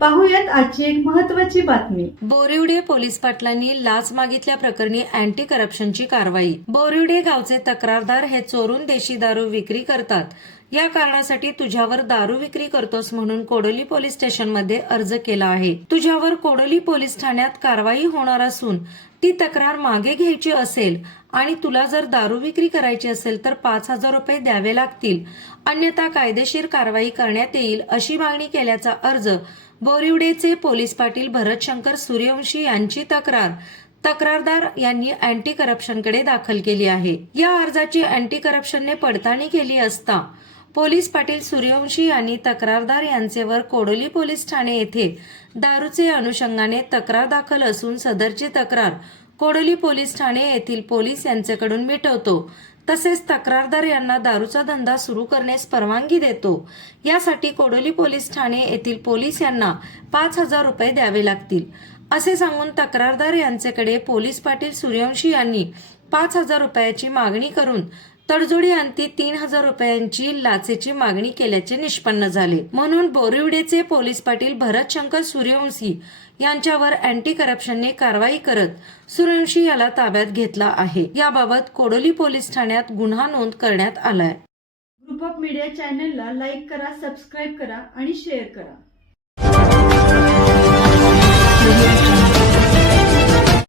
पाहूयात आजची एक महत्वाची बातमी. बोरिवडे पोलीस पाटलांनी लाच मागितल्या प्रकरणी अँटी करप्शनची कारवाई. बोरिवडे गावचे तक्रारदार हे चोरून देशी दारू विक्री करतात. या कारणासाठी तुझ्यावर दारू विक्री करतोस म्हणून कोडोली पोलीस स्टेशनमध्ये अर्ज केला आहे. तुझ्यावर कोडोली पोलीस ठाण्यात कारवाई होणार असून ती तक्रार मागे घ्यायची असेल आणि तुला जर दारू विक्री करायची असेल तर पाच हजार रुपये द्यावे लागतील. अन्यथा कायदेशीर कारवाई करण्यात येईल अशी मागणी केल्याचा अर्ज बोरिवडेचे पोलीस पाटील भरतशंकर सूर्यवंशी यांची तक्रार. तक्रारदार यांनी अँटी करप्शनकडे दाखल केली आहे. या अर्जाची अँटी करप्शनने पडताळणी केली असता पोलीस पाटील सूर्यवंशी यांनी तक्रारदार यांचेवर कोडोली पोलीस ठाणे येथे दारूचे अनुषंगाने तक्रार दाखल असून सदरची तक्रार कोडोली पोलीस ठाणे येथील पोलीस यांच्याकडून मिटवतो. तसेच तक्रारदार यांना दारूचा धंदा सुरू करण्यास परवानगी देतो. यासाठी कोडोली पोलीस ठाणे येथील पोलीस यांना पाच हजार रुपये द्यावे लागतील. असे सांगून तक्रारदार यांच्याकडे पोलीस पाटील सूर्यवंशी यांनी पाच हजार रुपयाची मागणी करून तडजोडी अंती तीन हजार रुपयांची लाचेची मागणी केल्याचे निष्पन्न झाले. म्हणून बोरिवडेचे पोलीस पाटील भरत शंकर सूर्यवंशी यांच्यावर अँटी करप्शनने कारवाई करत सूर्यवंशी याला ताब्यात घेतला आहे. याबाबत कोडोली पोलीस ठाण्यात गुन्हा नोंद करण्यात आलाय. ग्रुप ऑफ मीडिया चॅनलला लाईक करा सबस्क्राईब करा आणि शेअर करा.